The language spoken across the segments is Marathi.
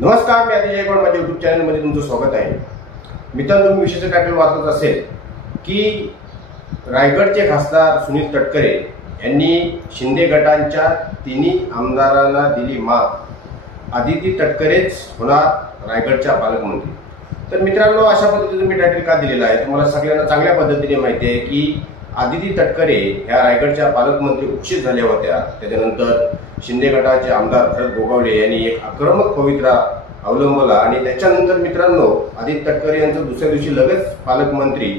नमस्कार, मी अजय जयगौड. माझ्या यूट्यूब चॅनलमध्ये तुमचं स्वागत आहे. मित्रांनो, तुम्ही विशेष टायटल वाचत असेल की रायगडचे खासदार सुनील तटकरे यांनी शिंदे गटांच्या तिन्ही आमदारांना दिली मात. आदिती तटकरेच होणार रायगडच्या पालकमंत्री. तर मित्रांनो, अशा पद्धतीने मी टायटल का दिलेला आहे तुम्हाला सगळ्यांना चांगल्या पद्धतीने माहिती आहे की आदिती तटकरे ह्या रायगडच्या पालकमंत्री घोषित झाल्या होत्या. त्याच्यानंतर शिंदे गटाचे आमदार भरत गोगावले यांनी एक आक्रमक पवित्रा अवलंबला आणि त्याच्यानंतर मित्रांनो आदिती तटकरे यांचं दुसऱ्या दिवशी लगेच पालकमंत्री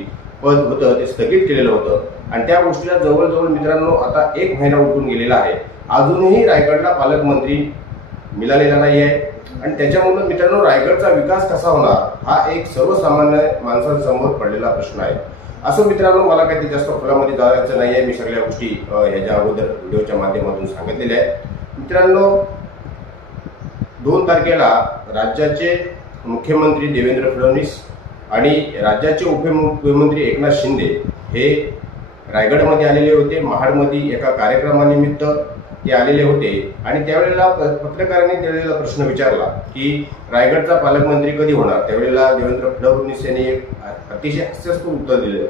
पद होतं ते स्थगित केलेलं होतं. आणि त्या गोष्टीला जवळजवळ मित्रांनो आता 1 महिना उलटून गेलेला आहे. अजूनही रायगडला पालकमंत्री मिळालेला नाही आहे. आणि त्याच्यामुळे मित्रांनो रायगडचा विकास कसा होणार हा एक सर्वसामान्य माणसांसमोर पडलेला प्रश्न आहे. असं मित्रांनो, मला काही जास्त खोलामध्ये जायचं नाही आहे. मी सगळ्या गोष्टी ह्याच्या अगोदर व्हिडिओच्या माध्यमातून सांगितलेल्या आहेत. मित्रांनो, 2 तारखेला राज्याचे मुख्यमंत्री देवेंद्र फडणवीस आणि राज्याचे उपमुख्यमंत्री एकनाथ शिंदे हे रायगडमध्ये आलेले होते. महाडमध्ये एका कार्यक्रमानिमित्त ते आलेले होते आणि त्यावेळेला पत्रकारांनी त्यावेळेला प्रश्न विचारला की रायगडचा पालकमंत्री कधी होणार. त्यावेळेला देवेंद्र फडणवीस यांनी एक अतिशय हास्यास्पद उत्तर दिलं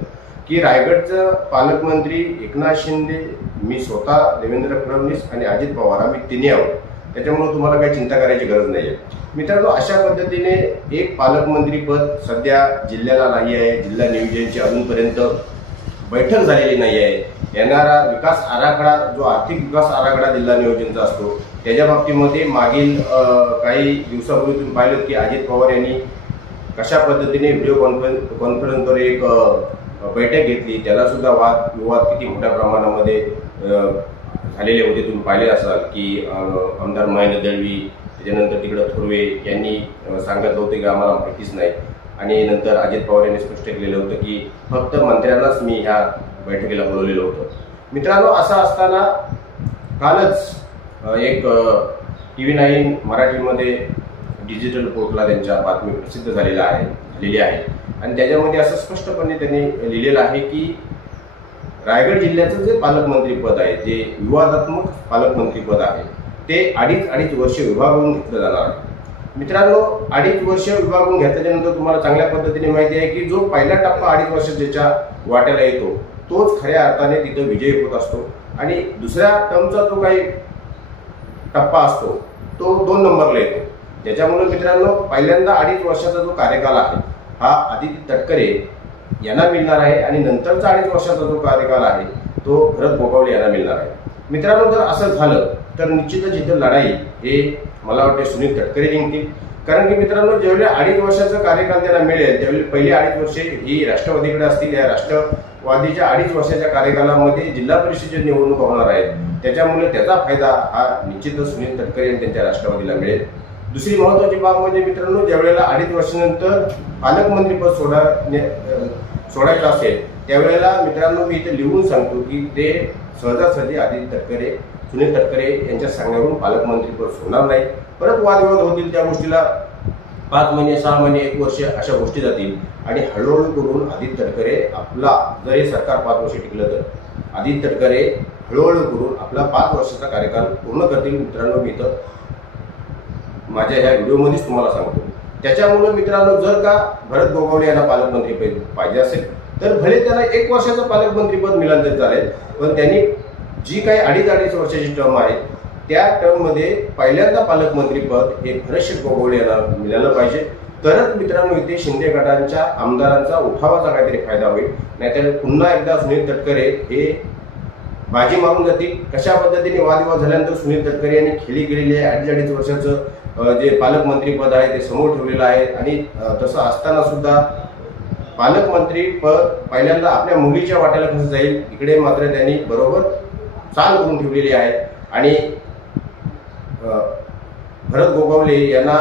की रायगडचा पालकमंत्री एकनाथ शिंदे, मी स्वतः देवेंद्र फडणवीस आणि अजित पवार आम्ही तिन्ही आहोत. त्याच्यामुळे तुम्हाला काही चिंता करायची गरज नाही आहे. मित्रांनो, अशा पद्धतीने एक पालकमंत्री पद सध्या जिल्ह्याला नाही आहे. जिल्हा नियोजनची अजूनपर्यंत बैठक झालेली नाही आहे. येणारा विकास आराखडा जो आर्थिक विकास आराखडा जिल्हा नियोजनचा असतो त्याच्या बाबतीमध्ये मागील काही दिवसापूर्वी तुम्ही पाहिलं की अजित पवार यांनी कशा पद्धतीने व्हिडिओ कॉन्फरन्सवर एक बैठक घेतली. त्याला सुद्धा विवाद किती मोठ्या प्रमाणामध्ये झालेले होते तुम्ही पाहिले असाल की आमदार महेंद्र दळवी, त्याच्यानंतर तिकडं थोरवे यांनी सांगितलं होतं की आम्हाला माहितीच नाही. आणि नंतर अजित पवार यांनी स्पष्ट केलेलं होतं की फक्त मंत्र्यांनाच मी ह्या बैठकीला बोलवलेलं होतं. मित्रांनो, असं असताना कालच एक TV9 मराठीमध्ये डिजिटल पोर्टलला त्यांच्या बातमी प्रसिद्ध झालेली आहे आणि त्याच्यामध्ये असं स्पष्टपणे त्यांनी लिहिलेलं आहे की रायगड जिल्ह्याचं जे पालकमंत्री पद आहे, जे विवादात्मक पालकमंत्री पद आहे, ते अडीच वर्ष विभागून घेतलं जाणार आहे. मित्रांनो, 2.5 वर्ष विभागून घेतल्यानंतर तुम्हाला चांगल्या पद्धतीने माहिती आहे की जो पहिला टप्पा 2.5 वर्ष ज्याच्या वाट्याला येतो तोच खऱ्या अर्थाने तिथं विजयी होत असतो आणि दुसऱ्या टर्मचा जो काही टप्पा असतो तो 2 नंबरला येतो. त्याच्यामुळे मित्रांनो, पहिल्यांदा 2.5 वर्षाचा जो कार्यकाल आहे हा आदिती तटकरे यांना मिळणार आहे आणि नंतरचा 2.5 वर्षाचा जो कार्यकाल आहे तो भरत गोगावले यांना मिळणार आहे. मित्रांनो, जर असं झालं तर निश्चितच इथं लढाई हे मला वाटते सुनील तटकरे जिंकतील. कारण की मित्रांनो, ज्यावेळी 2.5 वर्षाचा कार्यकाल त्यांना मिळेल त्यावेळी पहिली 2.5 वर्षे ही राष्ट्रवादीकडे असतील. या राष्ट्रवादीच्या 2.5 वर्षाच्या कार्यकालामध्ये जिल्हा परिषदेच्या निवडणुका होणार आहेत. त्याच्यामुळे त्याचा फायदा हा निश्चितच सुनील तटकरे यांनी त्यांच्या राष्ट्रवादीला मिळेल. दुसरी महत्वाची बाब म्हणजे मित्रांनो, ज्यावेळेला 2.5 वर्षानंतर पालकमंत्रीपद सोडायचं असेल त्यावेळेला मित्रांनो मी इथे लिहून सांगतो की ते सहजासहजी आदिती तटकरे, सुनील तटकरे यांच्या सांगण्यावरून पालकमंत्रीपद सोडणार नाही. परत वादविवाद होतील. त्या गोष्टीला 5 महिने, 6 महिने, 1 वर्ष अशा गोष्टी जातील आणि हळूहळू करून आदिती तटकरे आपला, जर हे सरकार 5 वर्ष टिकलं तर आदिती तटकरे हळूहळू करून आपला 5 वर्षाचा कार्यकाल पूर्ण करतील. मित्रांनो, मी इथं माझ्या ह्या व्हिडिओमध्येच तुम्हाला सांगतो. त्याच्यामुळे मित्रांनो, जर का भरत गोगावले यांना पालकमंत्री पाहिजे असेल तर भले त्यांना 1 वर्षाचं पालकमंत्रीपद मिळालं तरी चालेल, पण त्यांनी जी काही 2.5 वर्षाची टर्म आहे त्या टर्ममध्ये पहिल्यांदा पालकमंत्रीपद हे भरत गोगावले यांना मिळालं पाहिजे. तरच मित्रांनो इथे शिंदे गटांच्या आमदारांचा उठावाचा काहीतरी फायदा होईल. नाहीतर पुन्हा एकदा सुनील तटकरे हे बाजी मारून जातील. कशा पद्धतीने वादविवाद झाल्यानंतर सुनील तटकरे यांनी खेळी केलेली आहे. 2.5 वर्षाचं जे पालकमंत्री पद आहे ते समोर ठेवलेलं आहे आणि तसं असताना सुद्धा पालकमंत्री पद पहिल्यांदा आपल्या मुलीच्या वाट्याला कसं जाईल इकडे मात्र त्यांनी बरोबर चाल करून ठेवलेली आहे. आणि भरत गोगावले यांना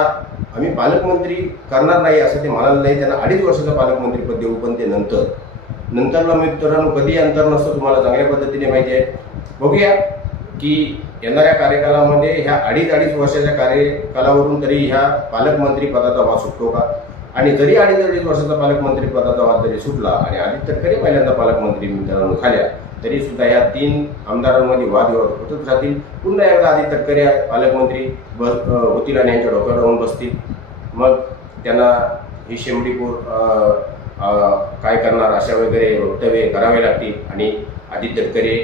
आम्ही पालकमंत्री करणार नाही असं ते म्हणाले नाही. त्यांना 2.5 वर्षाचं पालकमंत्रीपद देऊ, पण ते नंतरला मित्रांनो कधी अंतर नसतं तुम्हाला चांगल्या पद्धतीने माहिती आहे. बघूया की येणाऱ्या कार्यकालामध्ये ह्या 2.5 वर्षाच्या कार्यकालावरून तरी ह्या पालकमंत्री पदाचा वाद सुटतो का. आणि जरी 2.5 वर्षाचा पालकमंत्री पदाचा वाद जरी सुटला आणि आदिती तटकरे पहिल्यांदा पालकमंत्री मित्रांनो झाल्या तरी सुद्धा या 3 आमदारांमध्ये वादविवाद होतच राहतील. पुन्हा एकदा आदित्य तटकरे पालकमंत्री होतील आणि यांच्या डोक्यावर राहून बसतील. मग त्यांना ही शेमडीपूर काय करणार अशा वगैरे वक्तव्य करावे लागतील आणि आदित्य तटकरे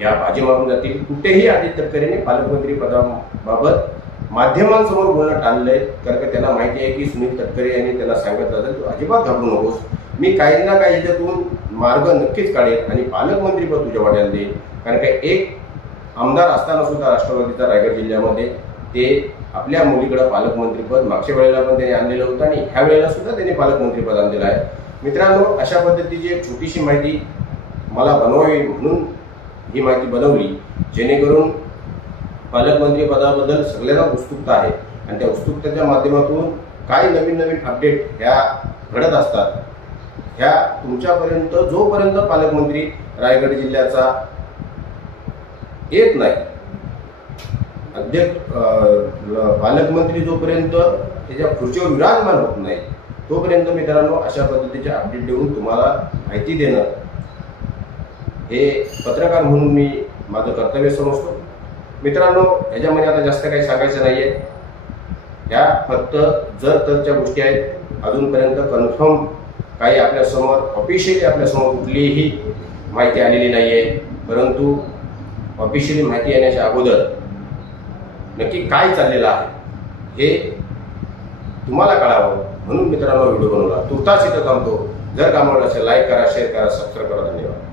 या बाजी मारून जातील. कुठेही आदित्य तटकरेने पालकमंत्री पदाबाबत माध्यमांसमोर बोलणं टाळलंय, कारण की त्यांना माहिती आहे की सुनील तटकरे यांनी त्यांना सांगितलं तर तू अजिबात घाबरू नकोस, मी काही ना काही याच्यातून मार्ग नक्कीच काढेल आणि पालकमंत्रीपद तुझ्या वाट्याला देईल. कारण की एक आमदार असताना सुद्धा राष्ट्रवादीचा रायगड जिल्ह्यामध्ये ते आपल्या मुलीकडे पालकमंत्रीपद मागच्या वेळेला पण त्यांनी आणलेलं होतं आणि ह्या वेळेला सुद्धा त्यांनी पालकमंत्रीपद आणलेलं आहे. मित्रांनो, अशा पद्धतीची एक छोटीशी माहिती मला बनवावी म्हणून ही माहिती बनवली, जेणेकरून पालकमंत्री पदाबद्दल सगळ्यांना उत्सुकता आहे आणि त्या उत्सुकतेच्या माध्यमातून काय नवीन नवीन अपडेट ह्या घडत असतात ह्या तुमच्यापर्यंत जोपर्यंत पालकमंत्री रायगड जिल्ह्याचा येत नाही, पालकमंत्री जोपर्यंत त्याच्या खुर्चीवर विराजमान होत नाही, तोपर्यंत मित्रांनो अशा पद्धतीचे अपडेट देऊन तुम्हाला माहिती देणं हे पत्रकार म्हणून मी माझं कर्तव्य समजतो. मित्रांनो, याच्यामध्ये आता जास्त काही सांगायचं नाहीये. ह्या फक्त जर तरच्या गोष्टी आहेत. अजूनपर्यंत कन्फर्म काही आपल्यासमोर ऑफिशियली आपल्यासमोर कुठलीही माहिती आलेली नाहीये, परंतु ऑफिशियली माहिती येण्याच्या अगोदर नक्की काय चाललेलं आहे हे तुम्हाला कळावं म्हणून मित्रांनो व्हिडिओ बनवला. तुर्तास इथं थांबतो. जर कामाला असेल लाईक करा, शेअर करा, सबस्क्राईब करा. धन्यवाद.